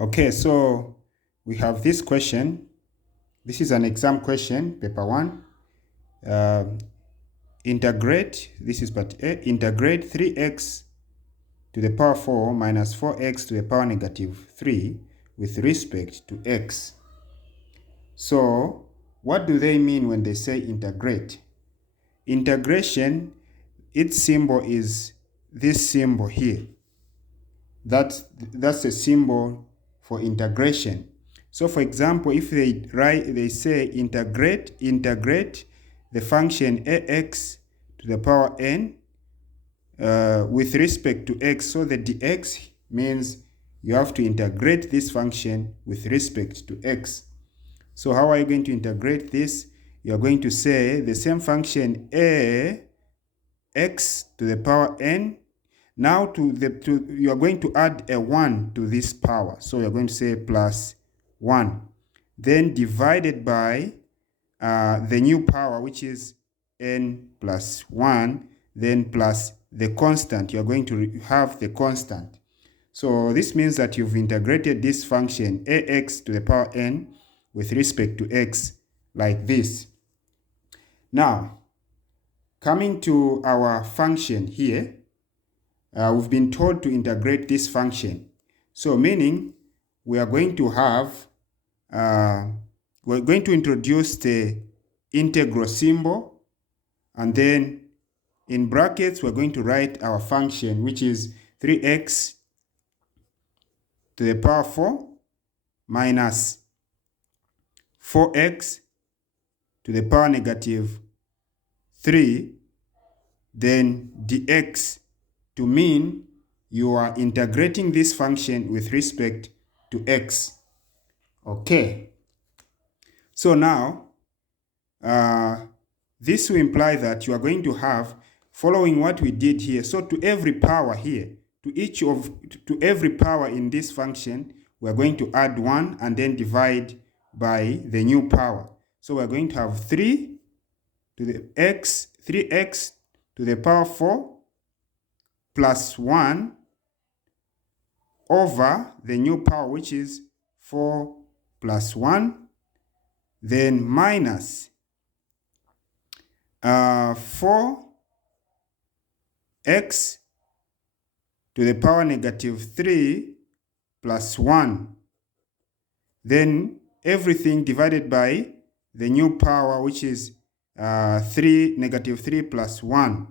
Okay, so we have this question. This is an exam question, paper 1. Integrate, this is part A, integrate 3x to the power 4 minus 4x to the power negative 3 with respect to x. So, what do they mean when they say integrate? Integration, its symbol is this symbol here. That's a symbol for integration. So for example, if they say integrate the function ax to the power n with respect to x, so the dx means you have to integrate this function with respect to x. So how are you going to integrate this? You are going to say the same function a x to the power n. Now you are going to add a 1 to this power. So you're going to say plus 1. Then divided by the new power, which is n plus 1, then plus the constant. You're going to have the constant. So this means that you've integrated this function ax to the power n with respect to x like this. Now, coming to our function here, we've been told to integrate this function. So meaning we are going to have, we're going to introduce the integral symbol, and then in brackets we're going to write our function, which is 3x to the power 4 minus 4x to the power negative 3, then dx, to mean you are integrating this function with respect to x. Okay. So now, this will imply that you are going to have, following what we did here, so to every power here, to every power in this function, we're going to add 1 and then divide by the new power. So we're going to have 3x to the power 4 plus 1 over the new power, which is 4 plus 1, then minus 4x to the power negative 3 plus 1. Then everything divided by the new power, which is negative 3 plus 1.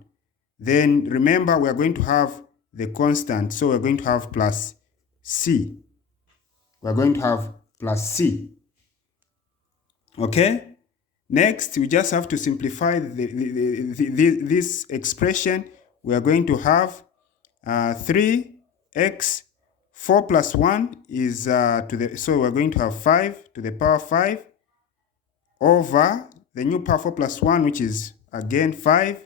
Then remember, we are going to have the constant, so we're going to have plus c. We're going to have plus c. Okay? Next, we just have to simplify this expression. We are going to have 3x, 4 plus 1 is so we're going to have 5 to the power 5 over the new power 4 plus 1, which is again 5,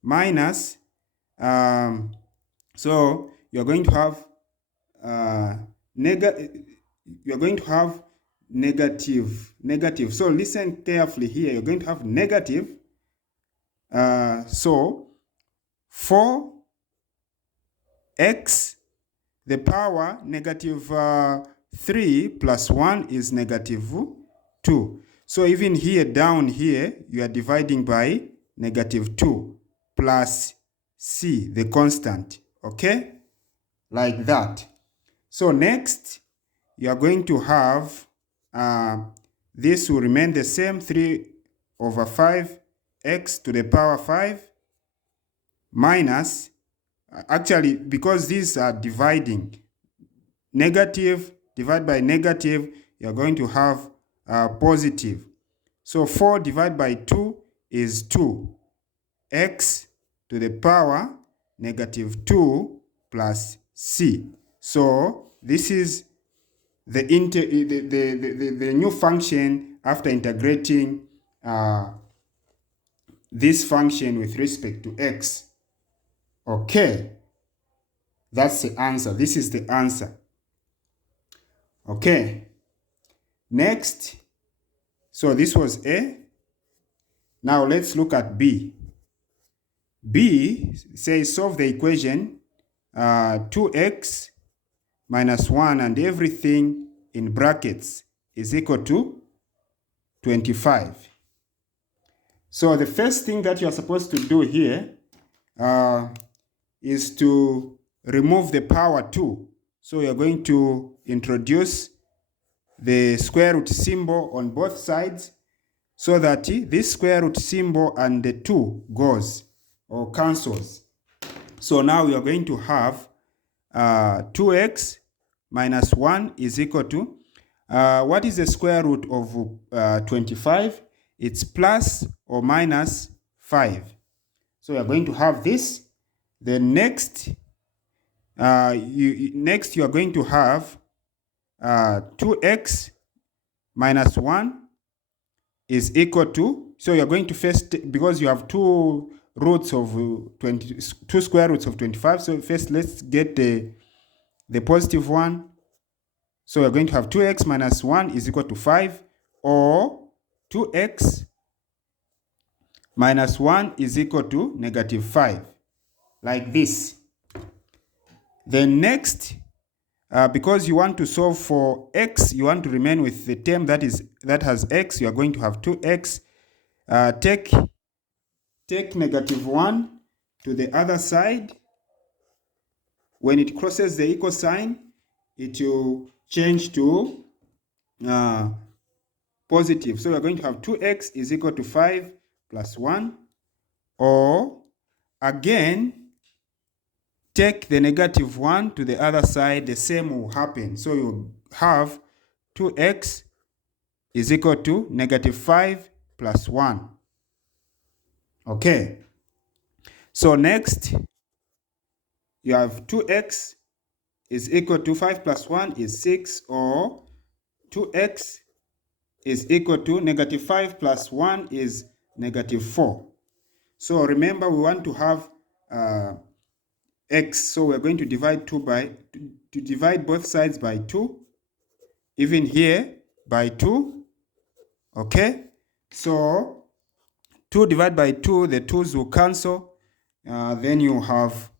minus, so you're going to have negative. So listen carefully here. You're going to have negative. So 4x, the power negative 3 plus 1 is negative 2. So even here, down here, you are dividing by negative 2 plus c, the constant. Okay? Like that. So next, you are going to have, this will remain the same, 3 over 5x to the power 5 minus, actually, because these are dividing, negative divided by negative, you're going to have positive. So 4 divided by 2 is 2. X to the power negative 2 plus c. So this is the new function after integrating this function with respect to x. Okay, that's the answer. This is the answer. Okay, next, so this was A. Now let's look at B. B says solve the equation 2x minus 1 and everything in brackets is equal to 25. So the first thing that you are supposed to do here is to remove the power 2. So you're going to introduce the square root symbol on both sides so that this square root symbol and the 2 goes or cancels. So now we are going to have 2x minus 1 is equal to, what is the square root of 25? It's plus or minus 5. So we are going to have this. The next, you are going to have 2x minus 1 is equal to, so you're going to first, because you have two roots of 2 square roots of 25, so first let's get the positive one. So we're going to have 2x minus 1 is equal to 5, or 2x minus 1 is equal to negative 5, like this. Then next, because you want to solve for x, you want to remain with the term that has x, you are going to have 2x. Take negative 1 to the other side. When it crosses the equal sign, it will change to positive. So we are going to have 2x is equal to 5 plus 1. Or again, take the negative 1 to the other side, the same will happen. So you have 2x is equal to negative 5 plus 1. Okay. So next, you have 2x is equal to 5 plus 1 is 6, or 2x is equal to negative 5 plus 1 is negative 4. So remember, we want to have x, so we're going to divide divide both sides by 2, even here by 2. Okay, so 2 divided by 2, the 2's will cancel. Then you have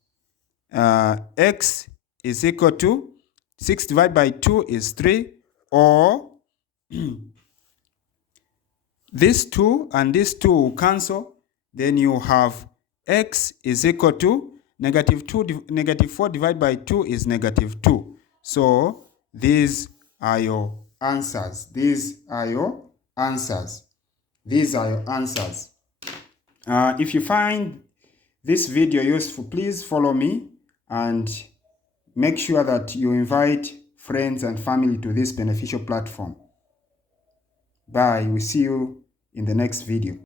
x is equal to 6 divided by 2 is 3, or this 2 and this 2 will cancel. Then you have x is equal to negative 4 divided by 2 is negative 2. So these are your answers. These are your answers. These are your answers. If you find this video useful, please follow me and make sure that you invite friends and family to this beneficial platform. Bye. We see you in the next video.